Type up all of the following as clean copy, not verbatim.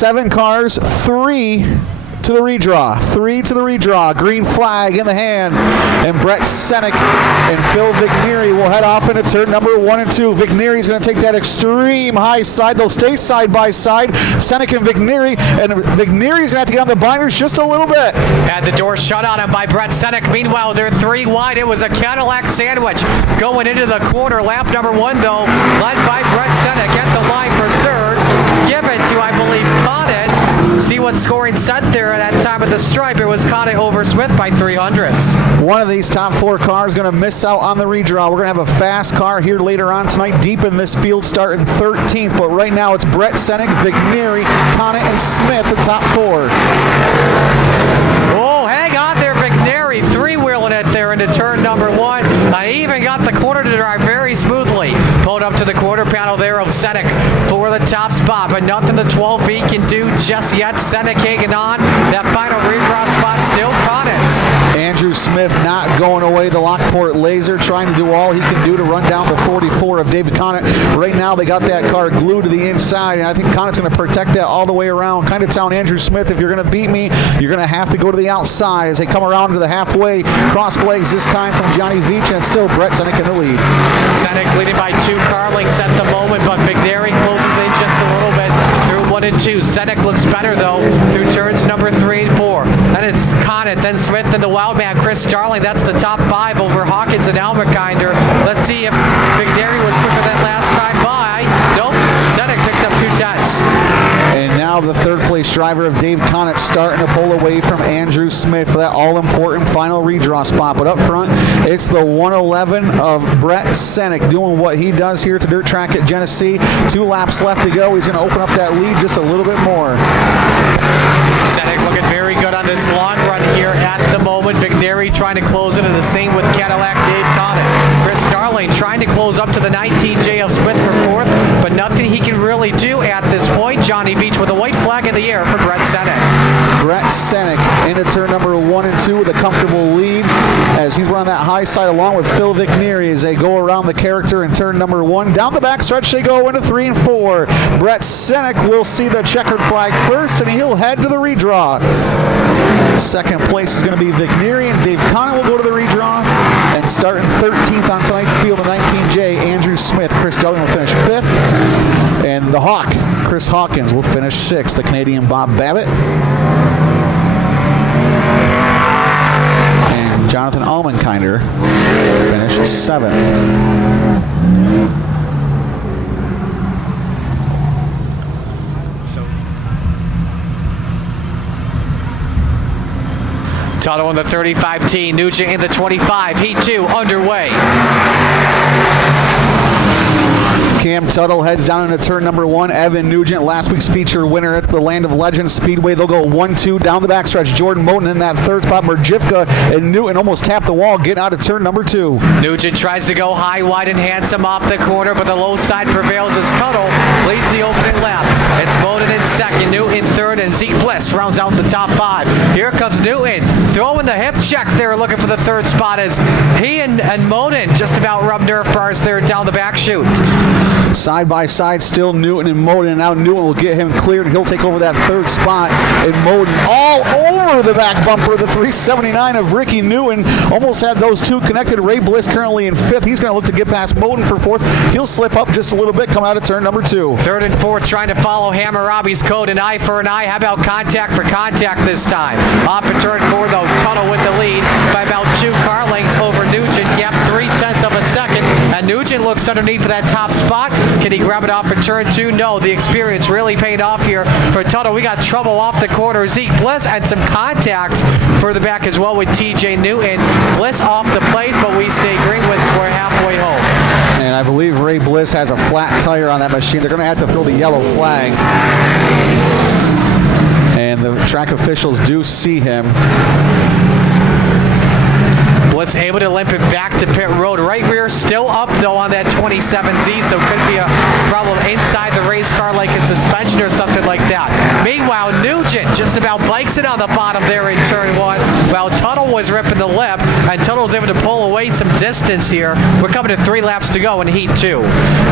7 cars, 3 to the redraw. 3 to the redraw. Green flag in the hand. And Brett Senek and Phil Vignery will head off into turn number 1 and 2. Vignery's going to take that extreme high side. They'll stay side by side. Senek and Vignery. And Vignery's going to have to get on the binders just a little bit. Had the door shut on him by Brett Senek. Meanwhile, they're 3 wide. It was a Cadillac sandwich going into the quarter. Lap number 1, though, led by Brett Senek at the line for 3rd. Given to, I believe, Conant. See what scoring set there at that time of the stripe. It was Conant over Smith by 300ths. One of these top 4 cars going to miss out on the redraw. We're going to have a fast car here later on tonight, deep in this field, starting 13th. But right now it's Brett Senek, Vignery, Conant, and Smith, the top 4. Oh, hang on there, Vignery. 3-wheeling it there into turn number 1. He even got the corner to drive very smoothly. Pulled up to the quarter panel there of Senek for the top spot, but nothing the 12V can do just yet. Senek hanging on. That final redraw spot still Conant's. Andrew Smith not going away. The Lockport Laser trying to do all he can do to run down the 44 of David Conant. Right now they got that car glued to the inside, and I think Conant's going to protect that all the way around. Kind of telling Andrew Smith, if you're going to beat me, you're going to have to go to the outside as they come around to the halfway. Cross flags this time from Johnny Veach, and still Brett Senek in the lead. Senek leading by 2 car lengths at the moment, but Vignery closes in just a little bit through 1 and 2. Senek looks better, though, through turns number 3 and 4. Then it's Conant, then Smith, and the wild man, Chris Starling. That's the top 5 over Hawkins and Almakinder. Let's see if Vignery was quicker than last time by. Nope, Senek picked up 2 tenths. And now the 3rd place driver of Dave Conant starting to pull away from Andrew Smith for that all-important final redraw spot. But up front, it's the 111 of Brett Senek doing what he does here at the dirt track at Genesee. 2 laps left to go. He's going to open up that lead just a little bit more. Senek looking very good on this long run here at the moment. Vignery trying to close it, and the same with Cadillac Dave Conant. Chris Starling trying to close up to the 19J of Smith for 4th, but nothing he can really do at this point. Johnny Veach with a white flag in the air for Brett Senek. Brett Senek into turn number 1 and 2 with a comfortable lead as he's running that high side along with Phil Vignery as they go around the character in turn number 1. Down the back stretch they go into 3 and 4. Brett Senek will see the checkered flag first, and he'll head to the redraw. 2nd place is going to be Vignery, and Dave Conant will go to the redraw. And starting 13th on tonight's field, the 19J, Andrew Smith. Chris Darling will finish 5th. And the Hawk, Chris Hawkins, will finish 6th. The Canadian Bob Babbitt. And Jonathan Almankinder will finish 7th. Tuttle in the 35T, Nugent in the 25. Heat 2 underway. Cam Tuttle heads down into turn number 1. Evan Nugent, last week's feature winner at the Land of Legends Speedway. They'll go 1-2 down the backstretch. Jordan Moten in that 3rd spot. Merjivka and Newton almost tapped the wall, getting out of turn number 2. Nugent tries to go high, wide, and handsome off the corner, but the low side prevails as Tuttle leads the opening lap. It's Moten in 2nd, Newton 3rd, and Zeke Bliss rounds out the top 5. Here comes Newton, throwing the hip check there, looking for the 3rd spot as he and Moten just about rub Nerf bars there down the back chute. Side by side, still Newton and Moten. And now Newton will get him cleared. He'll take over that 3rd spot. And Moten all over the back bumper. The 379 of Ricky Newton. Almost had those 2 connected. Ray Bliss currently in 5th. He's going to look to get past Moten for 4th. He'll slip up just a little bit coming out of turn number 2. 3rd and 4th trying to follow Hammurabi's code. An eye for an eye. How about contact for contact this time? Off at turn 4, though. Tuttle with the lead by about 2 car lengths over Nugent. Gap 3/10 of a second. And Nugent looks underneath for that top spot. Can he grab it off for turn 2? No, the experience really paid off here for Tuttle. We got trouble off the corner. Zeke Bliss and some contact further back as well with TJ Newton. Bliss off the place, but we stay green with we're halfway home. And I believe Ray Bliss has a flat tire on that machine. They're going to have to throw the yellow flag. And the track officials do see him. Bliss able to limp it back to pit road. Right rear still up, though, on that 27Z, so could be a problem inside the race car like a suspension or something like that. Meanwhile, Nugent just about bikes it on the bottom there in turn 1, while Tuttle was is ripping the lip, and Tuttle's able to pull away some distance here. We're coming to 3 laps to go in Heat 2.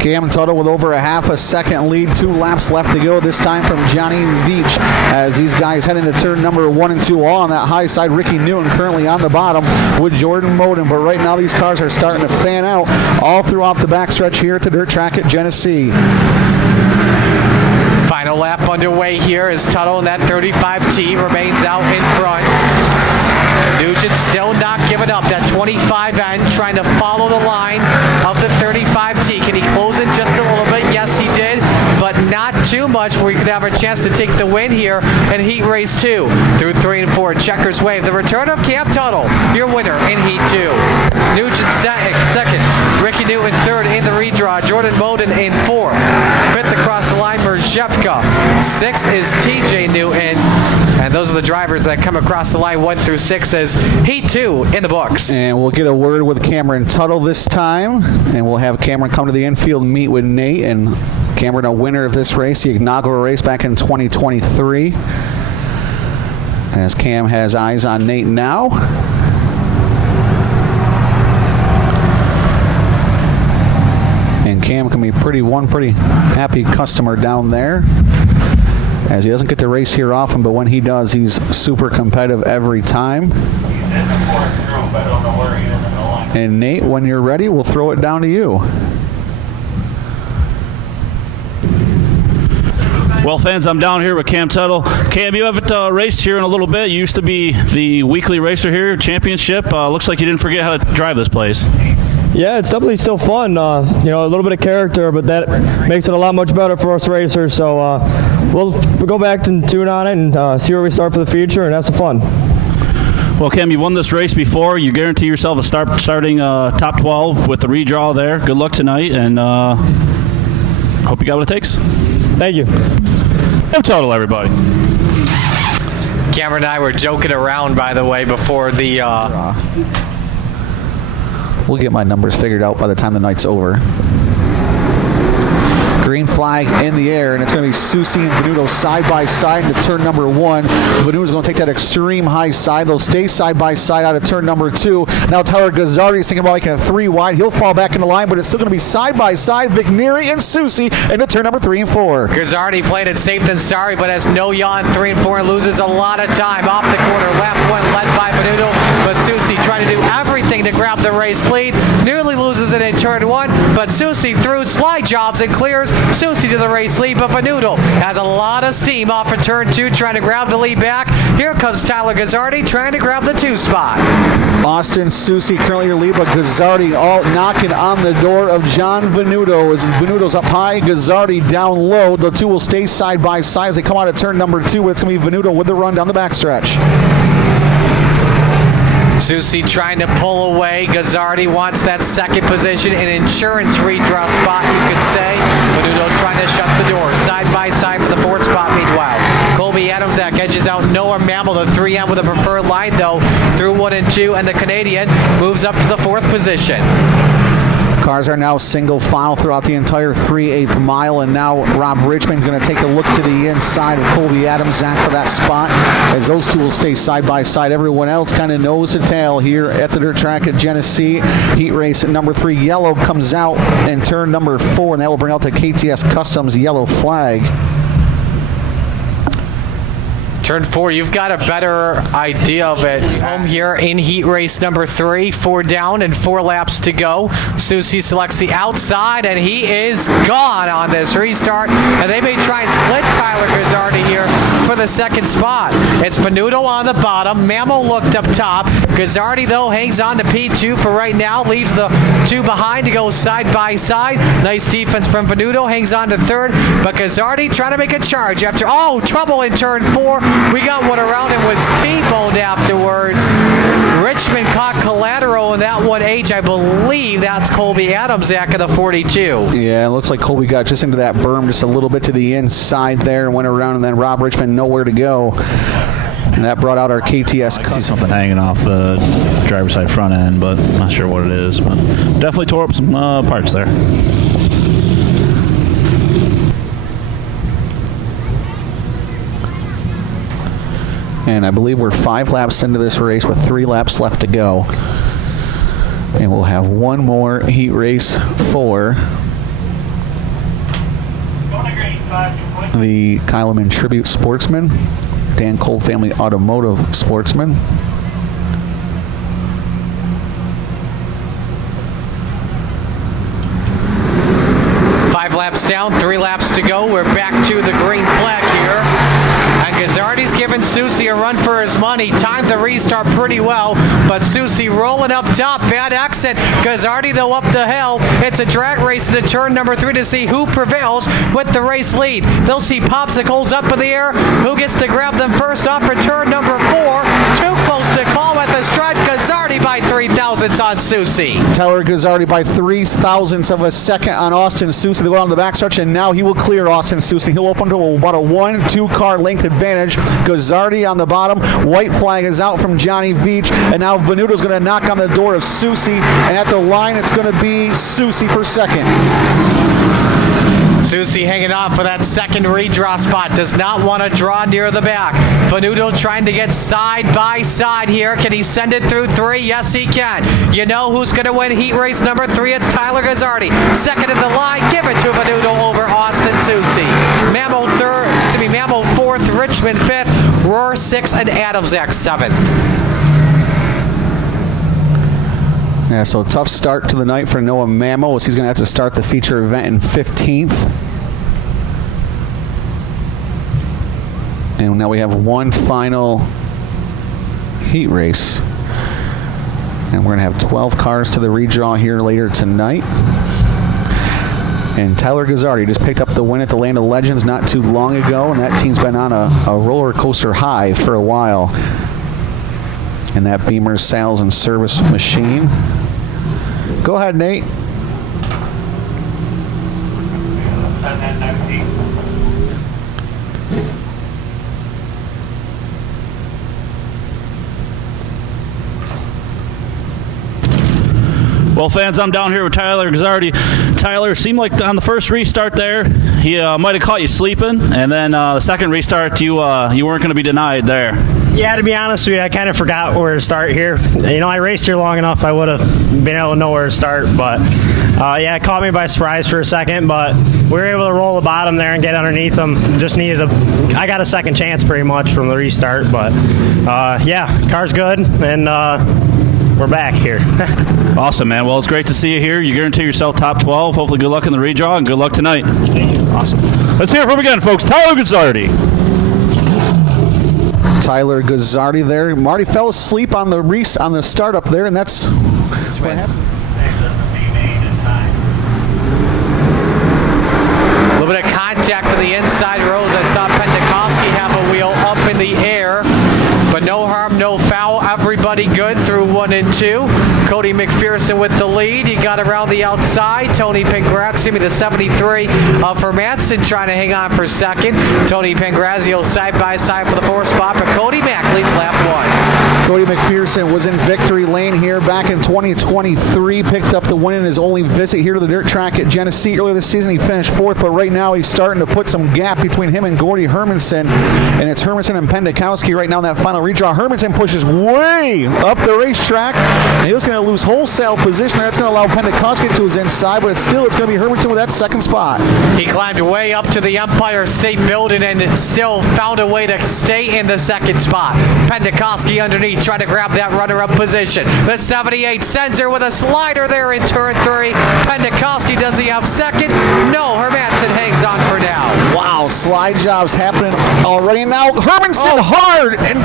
Cam Tuttle with over a half a second lead. 2 laps left to go, this time from Johnny Veach, as these guys head into turn number 1 and 2. All on that high side. Ricky Newton currently on the bottom with Jordan Moden. But right now these cars are starting to fan out all throughout the backstretch here at the dirt track at Genesee. Final lap underway here as Tuttle in that 35T remains out in front. Nugent still not giving up. That 25 end trying to follow the line of the 35T. Can he close it just a little bit? Yes, he did, but not too much where he could have a chance to take the win here in Heat Race 2. Through 3 and 4, checkers wave. The return of Cam Tuttle, your winner in Heat 2. Nugent second. Ricky Newton third in the redraw. Jordan Moden in fourth. Fifth across the line, Merzhevka. Sixth is TJ Newton. And those are the drivers that come across the line 1 through 6 as Heat 2 in the books. And we'll get a word with Cameron Tuttle this time. And we'll have Cameron come to the infield and meet with Nate. And Cameron, a winner of this race, the inaugural race back in 2023. As Cam has eyes on Nate now. And Cam can be one pretty happy customer down there, as he doesn't get to race here often, but when he does, he's super competitive every time. And Nate, when you're ready, we'll throw it down to you. Well, fans, I'm down here with Cam Tuttle. Cam, you haven't raced here in a little bit. You used to be the weekly racer here, championship. Looks like you didn't forget how to drive this place. Yeah, it's definitely still fun. A little bit of character, but that makes it a lot much better for us racers. So we'll go back and tune on it and see where we start for the future and have some fun. Well, Cam, you've won this race before. You guarantee yourself a starting top 12 with the redraw there. Good luck tonight, and hope you got what it takes. Thank you. Cam Tuttle, everybody. Cameron and I were joking around, by the way, before the... We'll get my numbers figured out by the time the night's over. Green flag in the air, and it's going to be Susi and Venuto side by side into turn number 1. Venuto's going to take that extreme high side. They'll stay side by side out of turn number 2. Now Tyler Gazzardi is thinking about making a 3 wide. He'll fall back in the line, but it's still going to be side by side. Vigneri and Susi into turn number 3 and 4. Gazzardi played it safe than sorry, but has no yaw in 3 and 4 and loses a lot of time. Off the corner, lap 1 led by Venuto, but Susi trying to do everything to grab the race lead. Nearly loses it in turn 1, but Susi through slide jobs and clears Susi to the race lead, but Venuto has a lot of steam off of turn 2, trying to grab the lead back. Here comes Tyler Gazzardi trying to grab the 2 spot. Austin Susi currently your lead, but Gazzardi all knocking on the door of John Venuto. As Venuto's up high, Gazzardi down low. The 2 will stay side by side as they come out of turn number 2, but it's going to be Venuto with the run down the backstretch. Susi trying to pull away. Gazzardi wants that second position, an insurance redraw spot, you could say. Venuto trying to shut the door. Side by side for the 4th spot, meanwhile. Colby Adamczak edges out Noah Mammal, the 3M with a preferred line, though, through 1 and 2, and the Canadian moves up to the 4th position. Cars are now single file throughout the entire 3/8 mile, and now Rob Richmond's going to take a look to the inside of Colby Adamczak for that spot, as those 2 will stay side by side. Everyone else kind of nose to tail here at the dirt track at Genesee. Heat race at number 3, yellow comes out in turn number 4, and that will bring out the KTS Customs yellow flag. Turn 4, you've got a better idea of it. Home here in heat race number 3, 4 down and 4 laps to go. Susi selects the outside, and he is gone on this restart. And they may try and split Tyler Gazzardi here for the 2nd spot. It's Venuto on the bottom. Mammo looked up top. Gazzardi, though, hangs on to P2 for right now. Leaves the 2 behind to go side by side. Nice defense from Venuto. Hangs on to 3rd. But Gazzardi trying to make a charge after, trouble in turn 4. We got one around him, was T-boned afterwards. Richmond caught collateral in that 1H. I believe that's Colby Adamczak of the 42. Yeah, it looks like Colby got just into that berm just a little bit to the inside there and went around, and then Rob Richmond nowhere to go. And that brought out our KTS. I see something hanging off the driver's side front end, but I'm not sure what it is. But definitely tore up some parts there. And I believe we're 5 laps into this race with 3 laps left to go. And we'll have one more heat race for the Kyleman Tribute Sportsman, Dan Cole Family Automotive Sportsman. Laps down, 3 laps to go. We're back to the green flag here. And Gazzardi's giving Susie a run for his money. Timed the restart pretty well, but Susie rolling up top. Bad exit. Gazzardi, though, up the hill. It's a drag race into turn number 3 to see who prevails with the race lead. They'll see popsicles up in the air. Who gets to grab them first off for turn number 4? Too close to call at the stretch. Gazzardi by 3/1000ths on Susie. Tyler Gazzardi by 3/1000ths of a second on Austin Susie. They go down the backstretch, and now he will clear Austin Susie. He'll open to about a 1-2 car length advantage. Gazzardi on the bottom. White flag is out from Johnny Veach, and now Venuto's going to knock on the door of Susie, and at the line it's going to be Susie for second. Susie hanging on for that second redraw spot. Does not want to draw near the back. Venuto trying to get side by side here. Can he send it through 3? Yes, he can. You know who's going to win heat race number 3? It's Tyler Gazzardi. Second in the line. Give it to Venuto over Austin Susie. Mammo 4th, Richmond 5th, Rohr 6th, and Adamsack 7th. Yeah, so tough start to the night for Noah Mammo, as he's going to have to start the feature event in 15th. And now we have one final heat race. And we're going to have 12 cars to the redraw here later tonight. And Tyler Gazzardi just picked up the win at the Land of Legends not too long ago, and that team's been on a roller coaster high for a while. And that Beamer's sales and service machine. Go ahead, Nate. Well, fans, I'm down here with Tyler Gazzardi. Tyler, seemed like on the first restart there, he might have caught you sleeping, and then the second restart, you weren't going to be denied there. Yeah, to be honest with you, I kind of forgot where to start here. You know, I raced here long enough, I would have been able to know where to start, but yeah, it caught me by surprise for a second, but we were able to roll the bottom there and get underneath them. Just I got a second chance pretty much from the restart, but yeah, car's good, and we're back here. Awesome, man. Well, it's great to see you here. You guarantee yourself top 12. Hopefully good luck in the redraw, and good luck tonight. Awesome. Let's hear it from him again, folks. Tyler Gazzardi. Tyler Gazzardi there. Marty fell asleep on the start up there, and that's what happened. A little bit of contact to the inside rows. I saw Pentecoski have a wheel up in the air, but no harm, no foul. Everybody good through 1 and 2. Cody McPherson with the lead. He got around the outside. Tony Pangrazio, the 73 for Manson, trying to hang on for second. Tony Pangrazio side by side for the 4th spot, but Cody Mack leads lap 1. Cody McPherson was in victory lane here back in 2023. Picked up the win in his only visit here to the dirt track at Genesee. Earlier this season, he finished 4th, but right now he's starting to put some gap between him and Gordy Hermanson. And it's Hermanson and Pendakowski right now in that final redraw. Hermanson pushes way up the racetrack, and he was going to lose wholesale position. That's going to allow Pendakowski to his inside, but it's going to be Hermanson with that second spot. He climbed way up to the Empire State Building and still found a way to stay in the second spot. Pendakowski underneath, trying to grab that runner-up position. The 78 sends her with a slider there in turn 3. Pendakowski, does he have second? No, Hermanson hangs on for now. Wow, slide jobs happening already. Now Hermanson hard and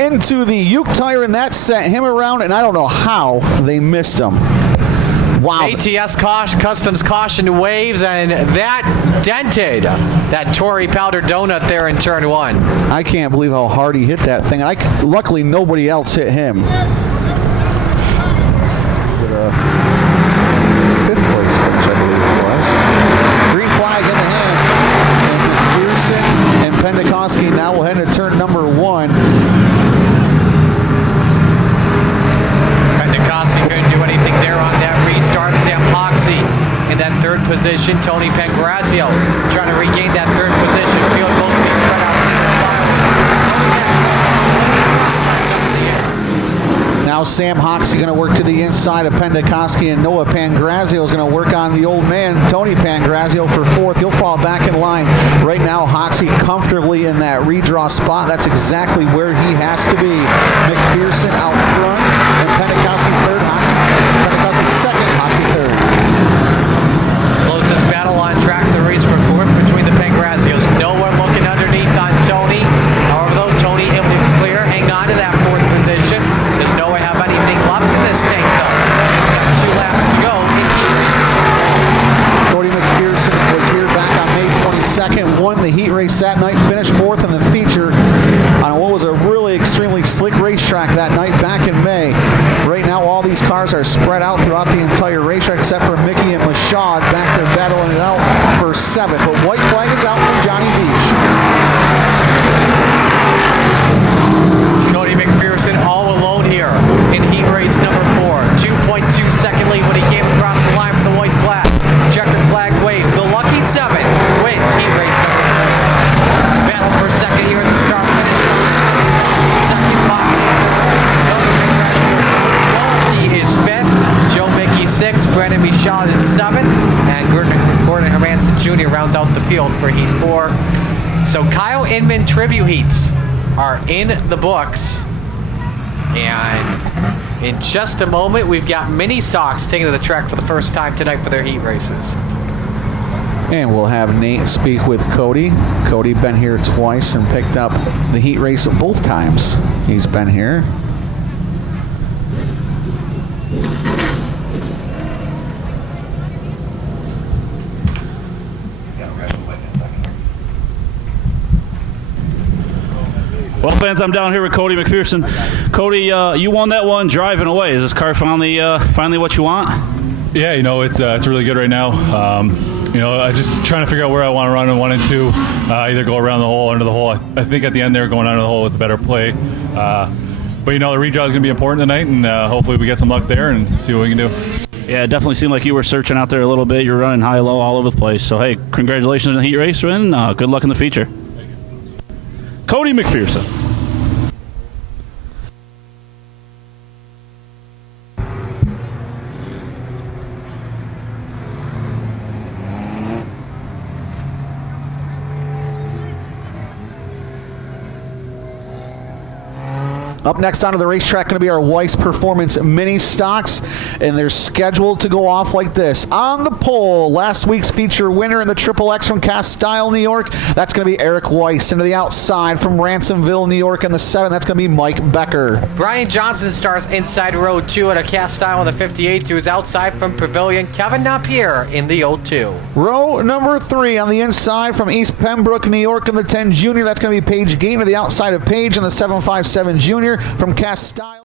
into the Uke tire, and that sent him around, and I don't know how they missed him. Wow. ATS Customs caution waves, and that dented that Tory powder donut there in turn 1. I can't believe how hard he hit that thing. Luckily, nobody else hit him. 5th place finish, I believe it was. Green flag in the hand. And McPherson and Pendakowski now will head to turn number 1. Pendakowski couldn't do anything there on that restart. Sam Hoxie in that 3rd position. Tony Pangrazio trying to regain that 3rd position. Field goes to be spread out. Now Sam Hoxie going to work to the inside of Pendakoski, and Noah Pangrazio is going to work on the old man, Tony Pangrazio, for fourth. He'll fall back in line. Right now, Hoxie comfortably in that redraw spot. That's exactly where he has to be. McPherson out front, and Pendakoski third, Pendakoski second, Hoxie third. Closest battle on track, the race for fourth between the Pangrazios. No one looking underneath on Tony. However, though, Tony able to clear, hang on to that fourth position. Does Noah have anything left in this tank, though? Got 2 laps to go in heat race. Cody McPherson was here back on May 22nd, won the heat race that night, finished fourth in the feature on what was a really extremely slick racetrack that night back in May. Right now, all these cars are spread out throughout the entire racetrack, except for Mickey and Mashad back there battling it out for 7th. But white flag is out from Johnny Beach. Cody McPherson all alone here in heat race number 4. 2.2 second lead when he came across the line for the white flag. Checkered flag waves. The lucky 7 wins heat race number 4. Battle for second here at the start finish line. Second, Moxie. Tony McPherson is 5th. Joe Mickey 6th. Brandon Michaud is 7th. And Gordon Hermanson Jr. rounds out the field for heat 4. So Kyle Inman tribute heats are in the books. And in just a moment, we've got mini stocks taking to the track for the first time tonight for their heat races. And we'll have Nate speak with Cody. Cody been here twice and picked up the heat race both times he's been here. Well, fans, I'm down here with Cody McPherson. Cody, you won that one driving away. Is this car finally what you want? Yeah, it's really good right now. I'm just trying to figure out where I want to run in 1 and 2. Either go around the hole, under the hole. I think at the end there, going under the hole was the better play. But the redraw is going to be important tonight, and hopefully we get some luck there and see what we can do. Yeah, it definitely seemed like you were searching out there a little bit. You're running high, low, all over the place. So, hey, congratulations on the heat race win. Good luck in the feature. Cody McPherson. Up next onto the racetrack going to be our Weiss Performance Mini Stocks, and they're scheduled to go off like this. On the pole, last week's feature winner in the Triple X from Castile, New York, that's going to be Eric Weiss. Into the outside from Ransomville, New York in the 7th, that's going to be Mike Becker. Brian Johnson starts inside row 2 at a Castile in the 58 to his outside from Pavilion. Kevin Napier in the 02. Row number 3 on the inside from East Pembroke, New York in the 10 Junior, that's going to be Paige Gaynor. The outside of Paige in the 757 Junior from Castile.